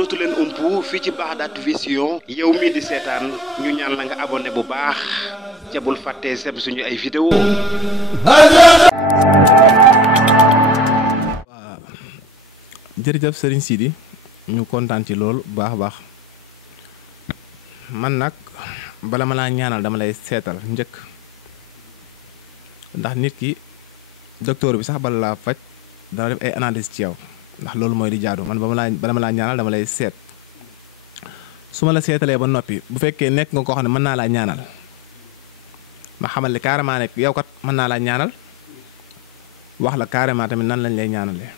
dootu leen umpu fii ci Bagdad Vision yow mii di seetaan ñu ñaan la nga abonné bu baax ca bul fàttee sem suñu ay vidéo. jërëjëf Serigne Sidi ñu kontaan ci loolu bu baax a baax man nag bala ma laa ñaanal dama lay seetal njëkk ndax nit ki docteur bi sax bala laa faj dana def ay analyse ci yow ndax loolu mooy di jaadu man bala ma laa ñaanal dama lay seet su ma la seetalee ba noppi bu fekkee nekk nga koo xam ne mën naa laa ñaanal ma xamal li carrément nekk yow kat mën naa laa ñaanal wax la carrément tamit nan lañ lay ñaanalee.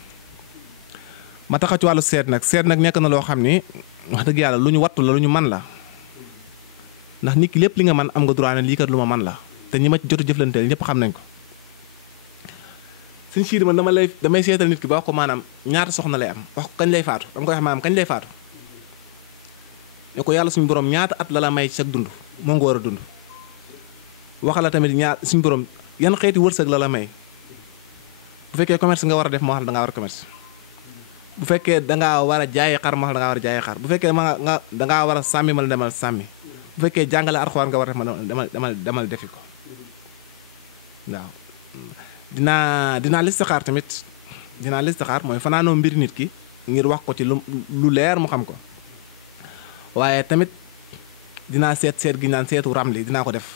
ma taxa ci wàllu seet nag nekk na loo xam ni wax dëgg yàlla lu ñu wattu la lu ñu man la ndax nit ki lépp li nga man am nga droit ne lii kat lu ma man la te ñi ma ci jotu jëflanteel ñëpp xam nañ ko. suñ siir man damay seetal nit ki ba wax ko maanaam ñaata soxna lay am wax ko kañ lay faatu dama koy wax maanaam kañ lay faatu ne ko yàlla suñu borom ñaata at la la may ci sa dund moo nga war a dund waxala tamit suñu borom yan xeeti wërsëg la la may bu fekkee commerce nga war a def moo xam ne dangaa war a commerce bu fekkee dangaa war a jaayi xar moo xam ne dangaa war a jaayi xar bu fekkee dangaa war a sàmmi ma la demal sàmmi bu fekkee jàngale Alxuraan nga war a def ma demal defi ko waaw dinaa listixaar tamit dinaa listixaar mooy fanaanoo mbir nit ki ngir wax ko ci lu leer mu xam ko waaye tamit dinaa seet gi naan seetu ramli dinaa ko def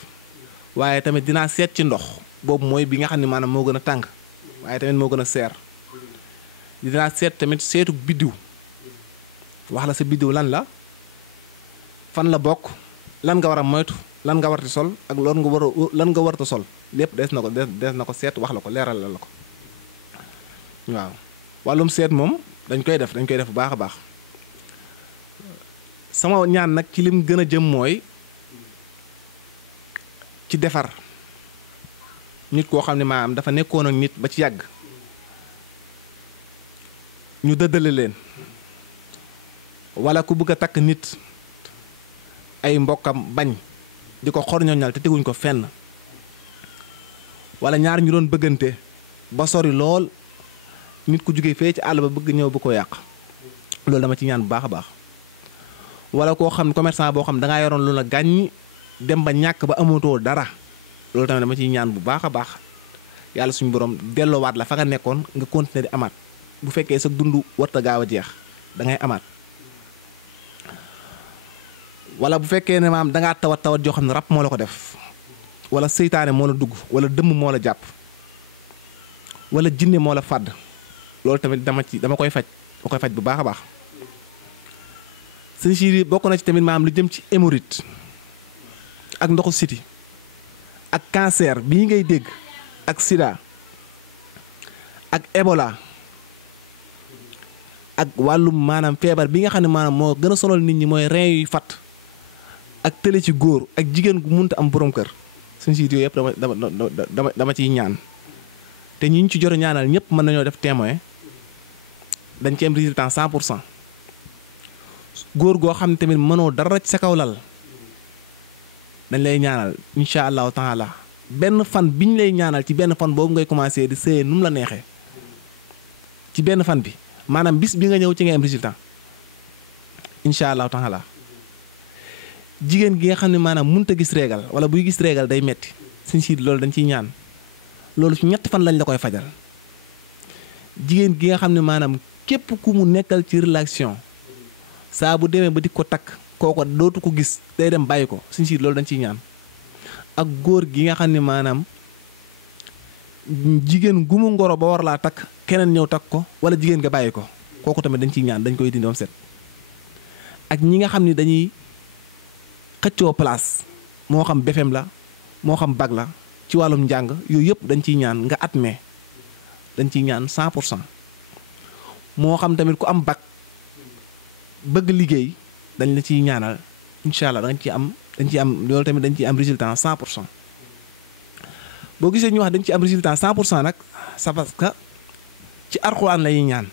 waaye tamit dinaa seet ci ndox boobu mooy bi nga xam ne maanaam moo gën a tàng waaye tamit moo gën a seer dinaa seet tamit seetu biddiw wax la sa biddiw lan la fan la bokk lan nga war a moytu lan nga warti sol ak lan nga warta sol lépp des na ko seet wax la ko leeral la ko waaw wàllum seet moom dañ koy def bu baax a baax sama ñaan nag ci lim gën a jëm mooy ci defar nit koo xam ne maanaam dafa nekkoon ak nit ba ci yàgg ñu dëddale leen wala ku bëgg a takk nit ay mbokkam bañ di ko xorñoñal te teguñ ko fenn wala ñaar ñu doon bëggante ba sori lool nit ku jóge fee ci àll ba bëgg ñëw bu ko yàq loolu dama ci ñaan bu baax a baax wala koo xam ne commerçant boo xam ne dangaa yoroon lu la gàññ dem ba ñàkk ba amatoo dara loolu tamit dama ciy ñaan bu baax a baax yàlla suñu borom delloowaat la fa nga nekkoon nga continuer di amaat bu fekkee sa dund warta gaaw a jeex da ngay amaat wala bu fekkee ne maam dangaa tawat joo xam ne rab moo la ko def wala seytaane moo la dugg wala dëmm moo la jàpp wala jinne moo la fàdd loolu tamit dama koy faj bu baax a baax sëñ Siiri bokk na ci tamit maam lu jëm ci hémorroïde ak ndoxu siti ak cancer bii ngay dégg ak sida ak Ebola ak wàllum maanaam feebar bi nga xam ne maanaam moo gën a sonal nit ñi mooy rein yuy fatt ak tële ci góor ak jigéen gu munta am borom kër suñ siit yooyu yëpp dama ciy ñaan te ñi ñu ci jot a ñaanal ñëpp mën nañoo def témoin dañ ci am résultat 100% góor goo xam ne tamit mënoo dara ci sa kaw lal dañ lay ñaanal incha allahu taala benn fan biñ lay ñaanal ci benn fan boobu ngay commencé di sëyee nu mu la neexee ci benn fan bi maanaam bis bi nga ñëw ci ngay am résultat incha allahu taala jigéen gi nga xam ne maanaam mënut a gis réegal wala buy gis réegal day metti suñ siit loolu dañ ciy ñaan loolu ci ñetti fan lañ la koy fajal jigéen gi nga xam ne maanaam képp ku mu nekkal ci relation saa bu demee ba di ko takk kooko dootu ko gis day dem bàyyi ko suñ siit loolu dañ ciy ñaan ak góor gi nga xam ne maanaam jigéen gu mu ngoro ba war laa takk keneen ñëw takk ko wala jigéen nga bàyyi ko kooku tamit dañ ciy ñaan dañ koy dindi set ak ñi nga xam ne dañuy xëccoo place moo xam BFEM la moo xam bac la ci wàllum njàng yooyu yëpp dañ ciy ñaan nga admet dañ ciy ñaan 100% moo xam tamit ku am bac bëgg liggéey dañ la ciy ñaanal incha allah dañ ciy am loolu tamit dañ ciy am résultat 100%. boo gisee ñu wax dañ ci am résultat 100% nag c'est parce que ci Alxuraan la ñuy ñaan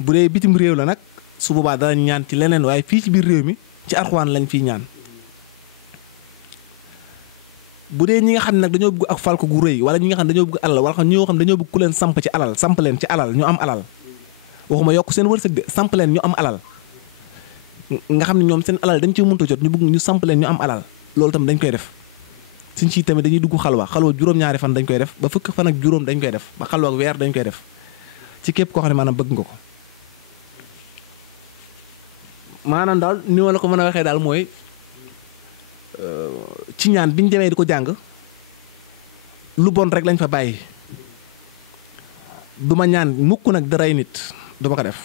bu dee bitim réew la nag su boobaa danañ ñaan ci leneen waaye fii ci biir réew mi ci Alxuraan lañ fiy ñaan. bu dee ñi nga xam ne nag dañoo bëgg ak falko gu rëy wala ñi nga xam ne dañoo bëgg alal wala ñoo xam dañoo bëgg ku leen samp ci alal samp leen ci alal ñu am alal waxuma yokk seen wërsëg de samp leen ñu am alal nga xam ne ñoom seen alal dañ ci mënta jot ñu bëgg ñu samp leen ñu am alal loolu tam dañ koy def suñ ci tamit dañuy dugg xalwa juróom-ñaari fan dañ koy def ba fukk fan ak juróom dañ koy def ba xalwa ak weer dañ koy def ci képp koo xam ne maanaam bëgg nga ko maanaam daal ni ma la ko mën a waxee daal mooy ci ñaan biñu demee di ko jàng lu bon rek lañ fa bàyyi du ma ñaan mukk nag daray nit du ma ko def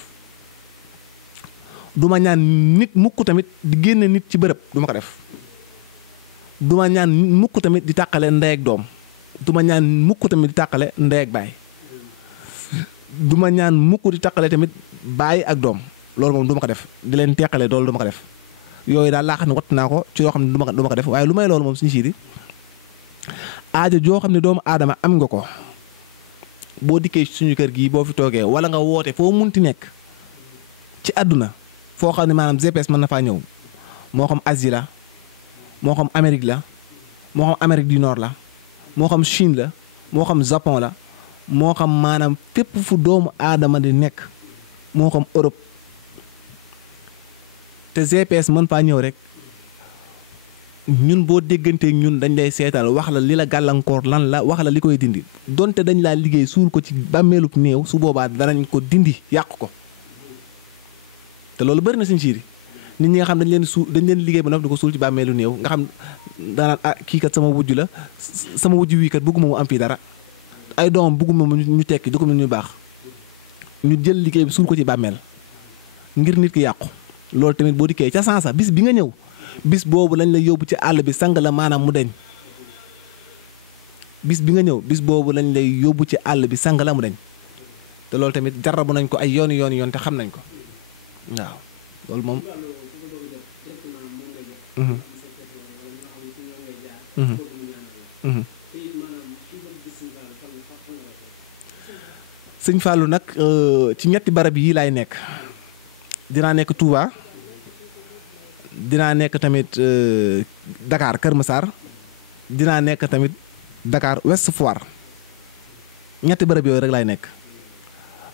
du ma ñaan nit mukk tamit di génne nit ci bërëb du ma ko def du ma ñaan mukk tamit di tàqale ndey ak doom du ma ñaan mukk tamit di tàqale ndey ak baay du ma ñaan mukk di tàqale tamit baay ak doom loolu moom du ma ko def di leen teqale loolu du ma ko def yooyu daal laa xam ne watt naa ko ci yoo xam ne du ma ko def waaye lu may loolu moom suñu siidi aajo joo xam ne doomu aadama am nga ko boo dikkee suñu kër gii boo fi toogee wala nga woote foo munti nekk ci àdduna foo xam ne maanaam GPS mën na faa ñëw moo xam Asie la moo xam Amérique la moo xam Amérique du Nord la moo xam Chine la moo xam Japon la moo xam maanaam fépp fu doomu aadama di nekk moo xam Europe te GPS mën faa ñëw rek ñun boo dégganteeg ñun dañ lay seetal wax la li la gàllankoor lan la wax la li koy dindi donte dañ laa liggéey suul ko ci bàmmeelub néew su boobaa danañ ko dindi yàq ko te loolu bëri na suñ siiri nit ñi nga xam dañ leen liggéey ba noppi di ko suul ci bàmmeelu néew nga xam daanaan ah kii kat sama wujj la sama wujj wii kat bëgguma mu am fii dara ay doomam bëgguma mu ñu tekki du ko ñu baax ñu jël liggéey bi suul ko ci bàmmeel ngir nit ki yàqu loolu tamit boo dikkee ca sansa bis bi nga ñëw bis boobu lañ la yóbbu ci àll bi sang la maanaam mu deñ bis bi nga ñëw bis boobu lañ lay yóbbu ci àll bi sang la mu deñ te loolu tamit jarabu nañ ko ay yoon te xam nañ ko waaw loolu moom sëñ Fallou nag ci ñetti barab yii laay nekk dinaa nekk Touba dinaa nekk tamit Dakar Kër Massar dinaa nekk tamit Dakar Ouest Foire ñetti bërëb yooyu rek laay nekk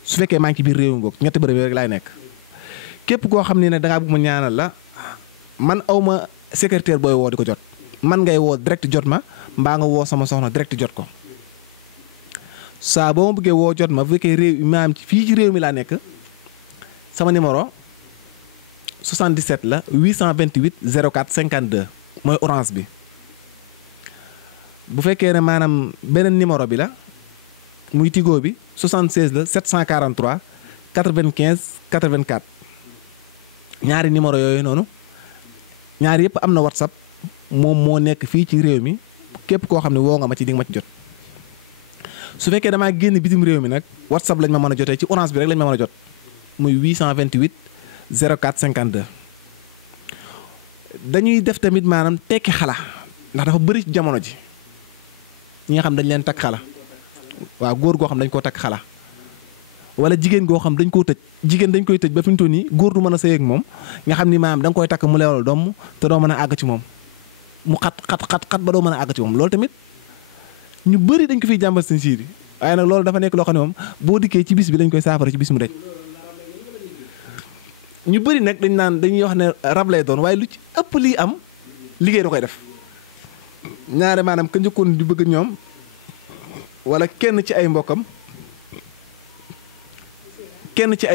su fekkee maa ngi ci biir réew mi boog ñetti bërëb yooyu rek laay nekk képp koo xam ne nag da ngaa bëgg ma ñaanal la man awma secrétaire booy woo di ko jot man ngay woo direct jot ma mbaa nga woo sama soxna direct jot ko saa boo ma bëggee woo jot ma bu fekkee réew maam ci fii ci réew mi laa nekk sama numéro 77 la 828 04 52 mooy orange bi bu fekkee ne maanaam beneen numéro bi la muy Tigo bi 76 la 743 95 84 ñaari numéro yooyu noonu ñaari yëpp am na WhatsApp moom moo nekk fii ci réew mi képp koo xam ne woo nga ma ci di nga ma ci jot su fekkee damaa génn bitim réew mi nag WhatsApp lañ ma mën a jotee ci orange bi rek lañ ma mën a jot muy 828 04 52 dañuy def tamit maanaam tekki xala ndax dafa bëri ci jamono ji ñi nga xam dañ leen takk xala waaw góor goo xam dañ koo takk xala wala jigéen goo xam dañ koo tëj jigéen dañ koy tëj ba fi mu toll nii góor du mën a sëy ak moom nga xam ni maanaam da nga koy takk mu leewal doom te doo mën a àgg ci moom mu xat ba doo mën a àgg ci moom loolu tamit ñu bëri dañ ko fiy jàmbat seen siiri waaye nag loolu dafa nekk loo xam ne moom boo dikkee ci bis bi dañ koy saafara ci bis mu dej ñu bëri nag dañ naan dañuy wax ne rab lay doon waaye lu ci ëpp lii am liggéey da koy def ñaare maanaam ka njëkkoon di bëgg ñoom wala kenn ci ay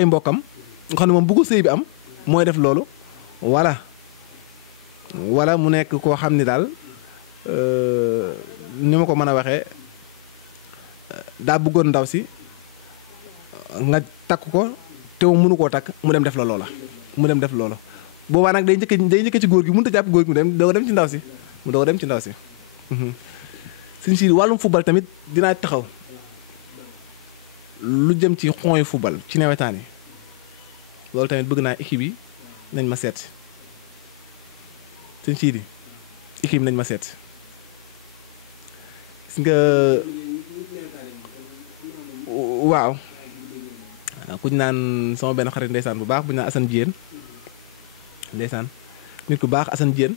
mbokkam nga xam ne moom bëggu sëy bi am mooy def loolu wala mu nekk koo xam ni daal ni ma ko mën a waxee daa bëggoon ndaw si nga takk ko te mu mënu koo takk mu dem def la loola boobaa nag day njëkk ci góor gi mënut a jàpp góor gi mu dem doo dem ci ndaw si suñ si wàllum football tamit dinaa taxaw lu jëm ci xooy football ci nawetaan yi loolu tamit bëgg naa équipe yi nañ ma seet suñ siidi équipe nañ ma seet gis nga waaw kuñ naan sama benn xarit ndeysaan bu baax bu ñu naan Assane Diène ndeysaan nit ku baax Assane Diène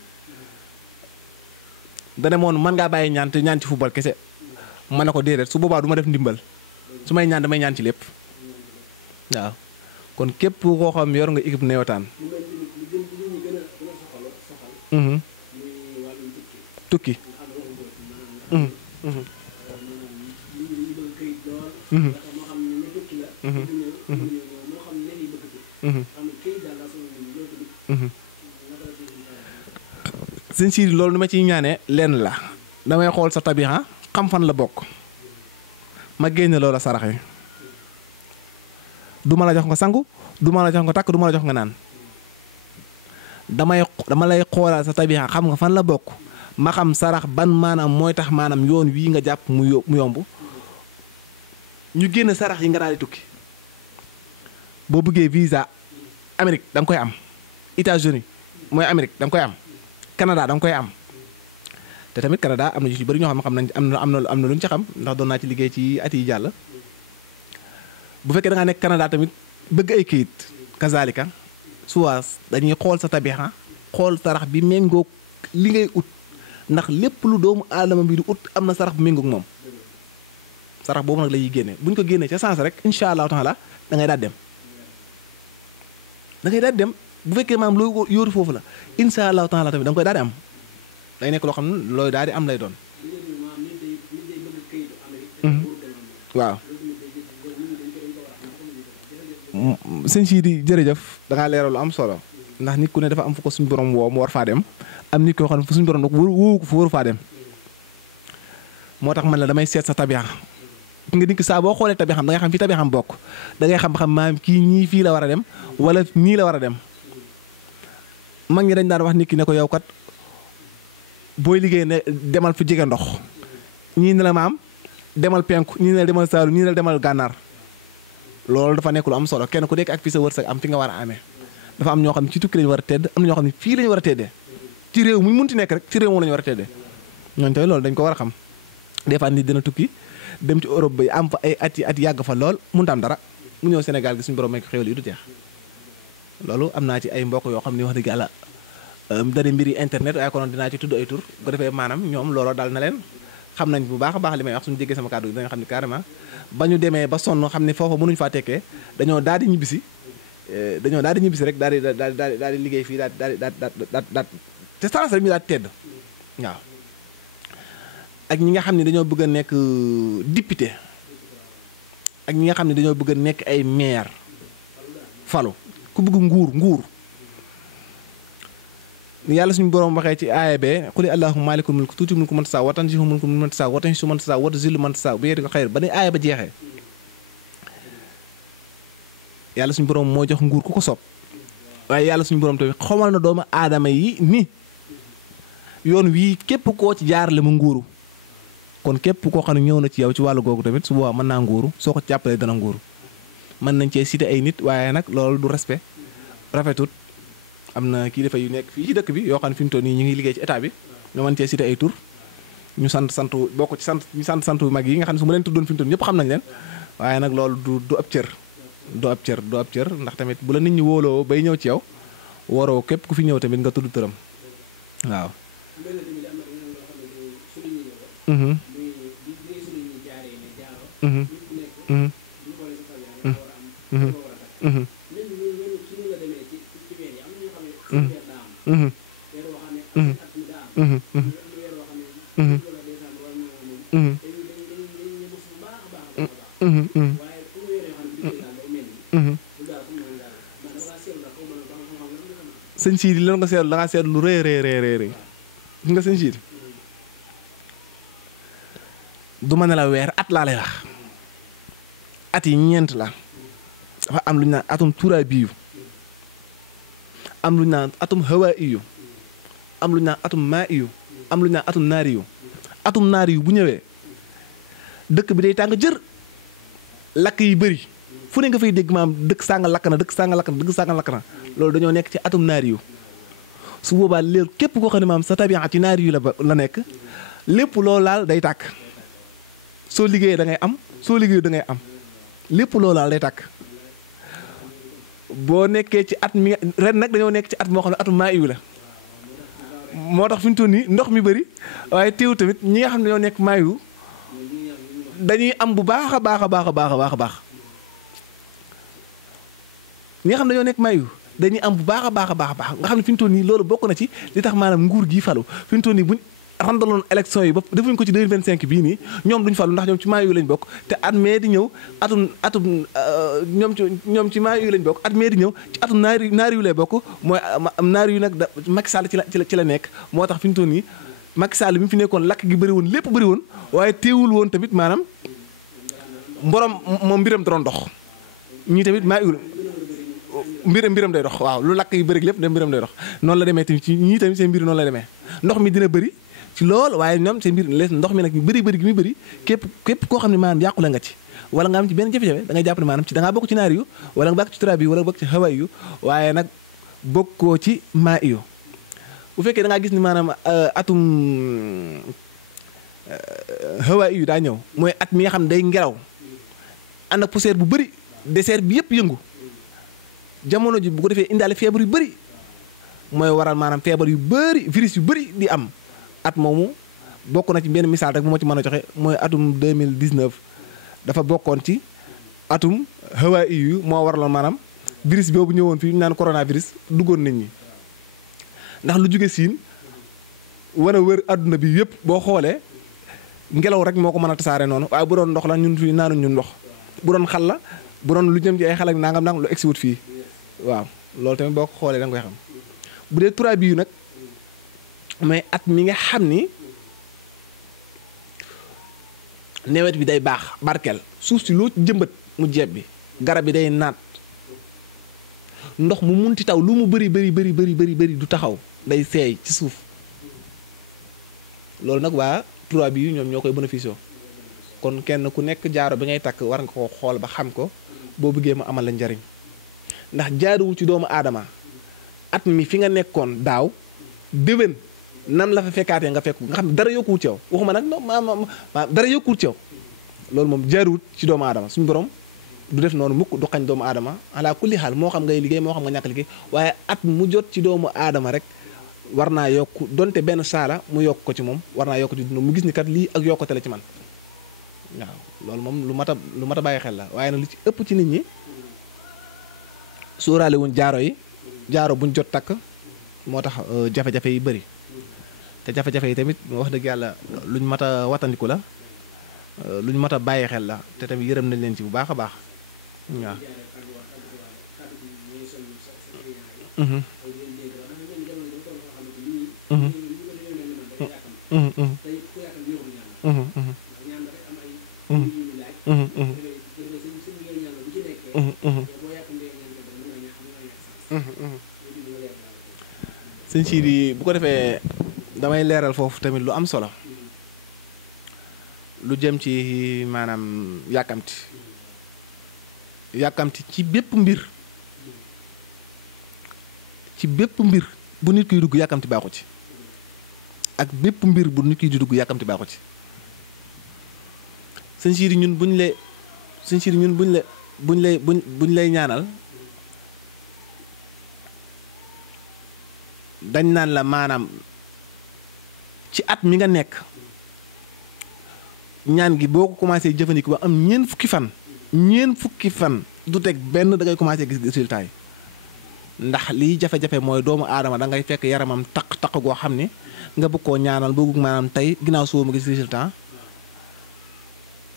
dane moon mën ngaa bàyyi ñaan te ñaan ci football kese ma ne ko déedéet su boobaa du ma def ndimbal su may ñaan damay ñaan ci lépp waaw kon képp koo xam yor nga équipe nawetaan. tukki. sëñ Sidi loolu nu ma ciy ñaanee lenn la damay xool sa tabixa xam fan la bokk ma génne loola saraxe du ma la jox nga sangu du ma la jox nga takk du ma la jox nga naan dama lay xoolal sa tabixa xam nga fan la bokk ma xam sarax ban maanaam mooy tax maanaam yoon wii nga jàpp mu yomb ñu génn sarax yi nga daal di tukki boo bëggee visa Amérique da nga koy am États-Unis mooy Amérique da nga koy am Canada da nga koy am te tamit Canada am na yu bari ñoo xam nañ am na lu ñu ci xam ndax doon naa ci liggéey ci at yi jàll bu fekkee da ngaa nekk Canada tamit bëgg ay kayit kazalika suwaas dañuy xool sa tabixa xool sarax bi méngoog li ngay ut ndax lépp lu doomu aadama bi du ut am na sarax bu méngoog moom sarax boobu nag la ñuy génne bu ñu ko génnee ca sens rek incha allahu taala da ngay daal dem bu fekkee maam loo yóoru foofu la incha allahu taala tamit da nga koy daal di am day nekk loo xam ne looy daal di am lay doon. waaw. sëñ Sidi jërëjëf da ngaa leeral lu am solo ndax nit ku ne dafa am fu ko suñu borom woo mu war faa dem am nit koo xam ne fu suñu borom nag wóowu ko fu waru faa dem moo tax man la damay seet sa tabixa nga nit ki saa boo xoolee tabixam da ngay xam fi tabixam bokk da ngay xam maam kii ñii fii la war a dem wala nii la war a dem mag ñi dañ daan wax nit ki ne ko yow kat booy liggéey ne demal fu jege ndox ñii ne la maam demal penku ñii ne la demal saalu ñii ne la demal gànnaar loolu dafa nekk lu am solo kenn ku nekk ak fi sa wërsëg am fi nga war a amee dafa am ñoo xam ne ci tukki lañu war a tedd am na ñoo xam ne fii lañu war a teddee ci réew mu munti nekk rek ci réew moom lañu war a teddee ñooñu tamit loolu dañ ko war a xam des fois nit dina tukki dem ci Europe bay am fa ay at yàgg fa lool mënut am dara mu ñëw Sénégal gi suñu borom may ko xéwal yi du jeex loolu am naa ci ay mbokk yoo xam ne wax dëgg yàlla dara mbiri internet waaye konoon dinaa ci tudd ay tur bu ko defee maanaam ñoom looloo dal na leen xam nañ bu baax a baax li may wax suñu déggee sama kàddu gi dañoo xam ne carrément ba ñu demee ba sonn xam ne foofa mënuñu faa tekkee dañoo daal di ñibbisi rek daal di liggéey fii daal te sans rek ñu daal di tedd waaw ak ñi nga xam ne dañoo bëgg a nekk député ak ñi nga xam ne dañoo bëgg a nekk ay maire falu ku bëgg nguur yàlla suñu borom waxee ci aaya be quli allahumma maalikul mulk tuuti mulku man tasaa wa tanzi'ul mulku mimman tasaa wa tu'izzu man tasaa wa tuzillu man tasaa bi yadika xayr ba ne aaya ba jeexee yàlla suñu borom moo jox nguur ku ko soob waaye yàlla suñu borom tamit xamal na doomu aadama yi ni yoon wii képp koo ci jaarale mu nguuru kon képp koo xam ne ñëw na ci yow ci wàllu googu tamit su boobaa mën naa nguuru soo ko jàppalee dana nguuru mën nañ cee cité ay nit waaye nag loolu du respect rafetut am na kii dafa yu nekk fii ci dëkk bi yoo xam ne fi mu toll nii ñu ngi liggéey ci état bi ñu mën cee cité ay tur ñu sant bokk ci ñu sant yu mag yi nga xam ne su ma leen tuddoon fi mu toll ñëpp xam nañ leen waaye nag loolu du ab cër ndax tamit bu la nit ñi wóoloo bay ñëw ci yow waroo képp ku fi ñëw tamit nga tudd tëram waaw. sëñ Sidi lan nga seetlu da ngaa seetlu lu rëy nga sëñ Sidi du ma ne la weer at laa lay wax at yi ñeent la dafa am lu ñu naan atum turaabiyu am lu ñu naan atum hawaa'iyu am lu ñu naan atum maa'iyu am lu ñu naan atum naariyu atum naariyu bu ñëwee dëkk bi day tàng jër lakk yi bëri fu ne nga fay dégg maam dëkk sànga lakk na dëkk sànga lakk na dëkk sànga lakk na loolu dañoo nekk ci atum naariyu su boobaa léegi képp koo xam ne maam sa tabi'a ci naariyu la nekk lépp loolu laal day tàkk soo liggéeyee da ngay am soo liggéeyee da ngay am lépp loolu laal day tàkk boo nekkee ci at mi ren nag dañoo nekk ci at moo xam ne atum maa'iyu la moo tax fi mu toll nii ndox mi bëri waaye teew tamit ñi nga xam ne dañoo nekk maa'iyu dañuy am bu baax a baax a baax a baax a baax ñi nga xam ne dañoo nekk maayu dañuy am bu baax a baax a baax a baax nga xam ne fi ñu toll nii loolu bokk na ci li tax maanaam nguur gi falu fi ñu toll nii buñ randaloon élection yi ba defuñ ko ci 2025 bii nii ñoom duñ falu ndax ñoom ci maayu lañ bokk te at mee di ñëw ñoom ci maayu lañ bokk at mee di ñëw ci atum naari yu lay bokk mooy naari yu nag Macky Sall ci la nekk moo tax fi ñu toll nii Macky Sall bi mu fi nekkoon lakk gi bëri woon lépp bëri woon waaye teewul woon tamit maanaam mborom moom mbiram doon dox ñii tamit maayu mbiram day dox waaw lu lakk yi bëri lépp mbiram day dox noonu la demee tamit ci ñii tamit seen mbir noonu la demee ndox mi dina bëri ci lool waaye ñoom seen mbir lees ndox mi nag bëri gi muy bëri képp koo xam ne maanaam yàqule nga ci wala nga am ci benn jafe-jafe da ngay jàpp ne maanaam ci da ngaa bokk ci naari yu wala nga bokk ci turaab yi wala nga bokk ci hawaay yu waaye nag bokkoo ci maa yu bu fekkee da ngaa gis ni maanaam atum hawaay yu daa ñëw mooy at mi nga xam day ngelaw ànd ak poussière bu bëri désert bi yëpp yëngu jamono ji bu ko defee indaale feebar yu bëri mooy waral maanaam feebar yu bëri virus yu bëri di am at moomu bokk na ci benn misaal rek bu ma ci mën a joxe mooy atum 2019 dafa bokkoon ci atum hawaii yu moo waraloon maanaam virus boobu ñëwoon fii ñu naan coronavirus duggoon nit ñi ndax lu jóge siin war a wër adduna bi yëpp boo xoolee ngelaw rek moo ko mën a tasaare noonu waaye bu doon ndox la ñun fii naanuñ ñun ndox bu doon xal la bu doon lu jëm ci ay xal ak nangam lu egsi wut fii waaw loolu tamit boo ko xoolee da nga koy xam bu dee turaab bi yu nag mais at mi nga xam ni nawet bi day baax barkeel suuf si loo ci jëmbat mu jeeb bi garab bi day naat ndox mu munti taw lu mu bëri du taxaw day seey ci suuf loolu nag waa turaab bi yu ñoom ñoo koy bénéficié kon kenn ku nekk jaaro bi ngay takk war nga ko xool ba xam ko boo bëggee mu amal la njariñ ndax jaaruwul ci doomu aadama at mi fi nga nekkoon daaw déwén nan la fa fekkaatee nga fekk nga xam ne dara yokkuwut ci yow waxuma nag dara yokkuwut ci yow loolu moom jaaruwut ci doomu aadama suñu borom du def noonu mukk du xañ doomu aadama ala kulli xaal moo xam ngay liggéey moo xam nga ñàkk liggéey waaye at mu jot ci doomu aadama rek war naa yokk donte benn saala mu yokk ko ci moom war naa yokk ci dund mu gis ni kat lii ak yokkute la ci man waaw loolu moom lu mat a bàyyi xel la waaye nag li ci ëpp ci nit ñi sóoraale wuñ jaaro buñ jot takk moo tax jafe-jafe yi bëri te jafe-jafe yi tamit wax dëgg yàlla luñ mat a watandiku la luñ mat a bàyyi xel la te tamit yërëm nañ leen ci bu baax a baax waaw. sëñ Sidi bu ko defee damay leeral foofu tamit lu am solo lu jëm ci maanaam yàkkamti ci bépp mbir bu nit kiy dugg yàkkamti baaxu ci ak bépp mbir bu nit kiy di dugg yàkkamti baaxu ci sëñ Sidi ñun buñ lay ñaanal dañ naan la maanaam ci at mi nga nekk ñaan gi boo ko commencé jëfandikoo ba am ñeent fukki fan du teg benn da ngay commencé gis résultat yi ndax liy jafe-jafe mooy doomu aadama da ngay fekk yaramam taq goo xam ne nga bëgg koo ñaanal bëgg maanaam tey ginnaaw suba ma gis résultat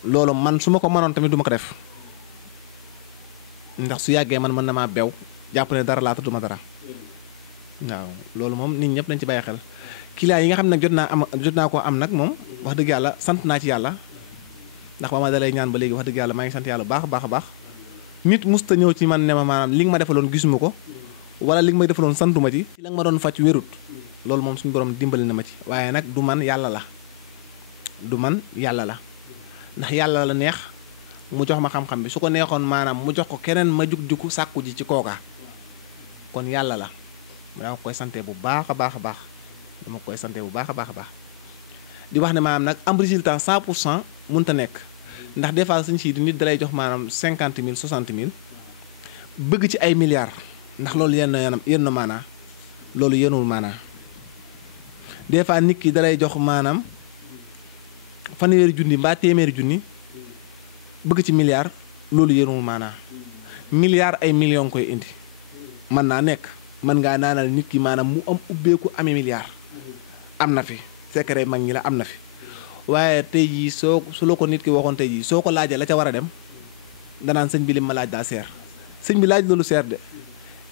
loolu man su ma ko mënoon tamit du ma ko def ndax su yàggee man mën na maa bew jàpp ne dara laata du ma dara waaw loolu moom nit ñëpp nañ ci bàyyi xel client yi nga xam ne jot naa koo am nag moom wax dëgg yàlla sant naa ci yàlla ndax ba ma dalay ñaan ba léegi wax dëgg yàlla maa ngi sant yàlla baax a baax nit musta ñëw ci man ne ma maanaam li nga ma defaloon gisuma ko wala li nga ma defaloon santuma ci la nga ma doon faj wérut loolu moom suñu borom dimbali na ma ci waaye nag du man yàlla la ndax yàlla la neex mu jox ma xam-xam bi su ko neexoon maanaam mu jox ko keneen ma jug sàkku ji ci kooka kon yàlla la dama koy sante bu baax a baax di wax ne maanaam nag am résultat 100% mënut a nekk ndax des fois suñ si di nit dalay jox maanaam 50 000 60 000 bëgg ci ay milliards ndax loolu yenn maanaa loolu yenul maanaa des fois nit ki dalay jox maanaam fanweeri junni mbaa téeméeri junni bëgg ci milliards loolu yenul maanaa milliard ay millions koy indi mën naa nekk mën ngaa naanal nit ki maanaam mu am ubbeeku amee milliard am na fi secret mag ñi la am na fi waaye tey jii su la ko nit ki waxoon tey jii soo ko laajee la ca war a dem danaan sëñ bi lim ma laaj daa seer sëñ bi laaj loolu seer de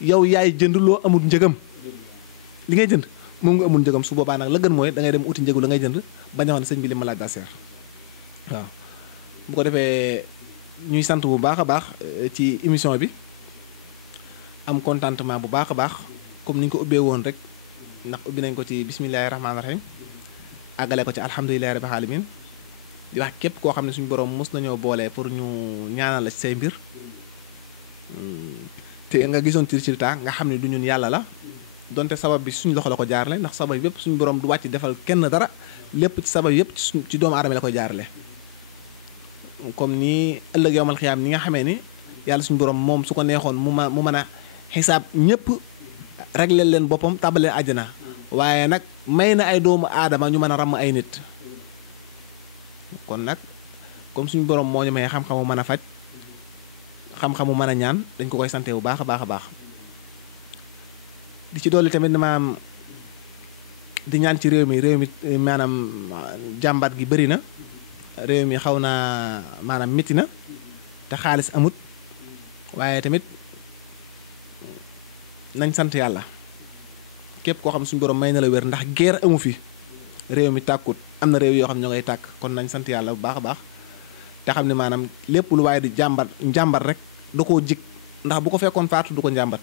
yow yaay jënd loo amul njëgam li ngay jënd moom nga amul njëgam su boobaa nag la gën mooy da ngay dem uti njëgu la ngay jënd bañ a wax ne sëñ bi lim ma laaj daa seer waaw bu ko defee ñuy sant bu baax a baax ci émission bi am contentement bu baax a baax comme ni ñu ko ubbee woon rek ndax ubbi nañ ko ci bismillahi rahmaani rahim àggale ko ci alhamdulilahi rabbil alamin di wax képp koo xam ne suñu borom mos nañoo boole pour ñu ñaanal la ci say mbir te nga gisoon ci résultat nga xam ne du ñun yàlla la donte sabab bi suñu loxo la ko jaarale ndax sabab yépp suñu borom du wàcc defal kenn dara lépp ci sabab yépp ci doomu aadama la koy jaarale comme ni ëllëg yowmal xiyaam ni nga xamee ni yàlla suñu borom moom su ko neexoon mu mën a xisaab ñëpp réglé leen boppam tàbbaleen àjjana waaye nag may na ay doomu aadama ñu mën a ràmm ay nit kon nag comme suñu borom moo ñu may xam-xamu mën a faj xam-xamu mën a ñaan dañ ko koy sante bu baax a baax a baax di ci dolli tamit maanaam di ñaan ci réew mi maanaam jàmbat gi bëri na réew mi xaw naa maanaam métti na te xaalis amut waaye tamit nañ sant yàlla képp koo xam suñu borom may na la wér ndax guerre amu fi réew mi tàkkut am na réew yoo xam ñoo ngay tàkk kon nañ sant yàlla bu baax a baax te xam ne maanaam lépp lu waaye di njàmbat rek da koo jig ndax bu ko fekkoon faatu du ko njàmbat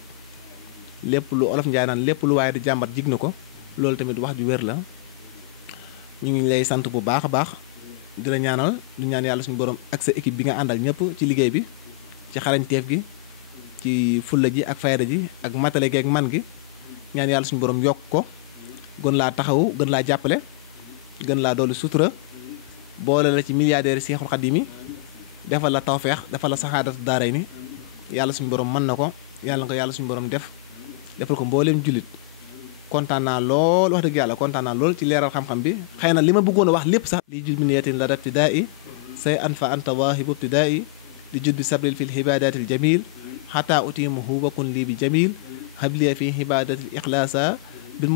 lépp lu olof njaay naan lépp lu waaye di jàmbat jig na ko loolu tamit wax ju wér la ñu ngi lay sant bu baax a baax di la ñaanal du ñaan yàlla suñu borom ak sa équipe bi nga àndal ñëpp ci liggéey bi ci xarañteef gi ci fulla ji ak fayda ji ak matale gi ak man gi ñaan yàlla suñu borom yokk ko gën laa taxawu gën laa jàppale gën laa doolu sutura boole la ci milliardaire Seexul Xadiim yi defal la tawfeex defal la saxaadatu daaray ni yàlla suñu borom mën na ko yàlla na ko yàlla suñu borom defal ko mbooleem jullit kontaan naa lool wax dëgg yàlla kontaan naa lool ci leeral xam-xam bi xëy na li ma bëggoon a wax lépp sax li jud bi niyatin la dabtidaai say an fa anta waahibu ibtidaai li jud bi sabril fi lhibadatil jamil xata utimuhu wakun lii bi jamil habliya fi hibadatil ixlaasa bil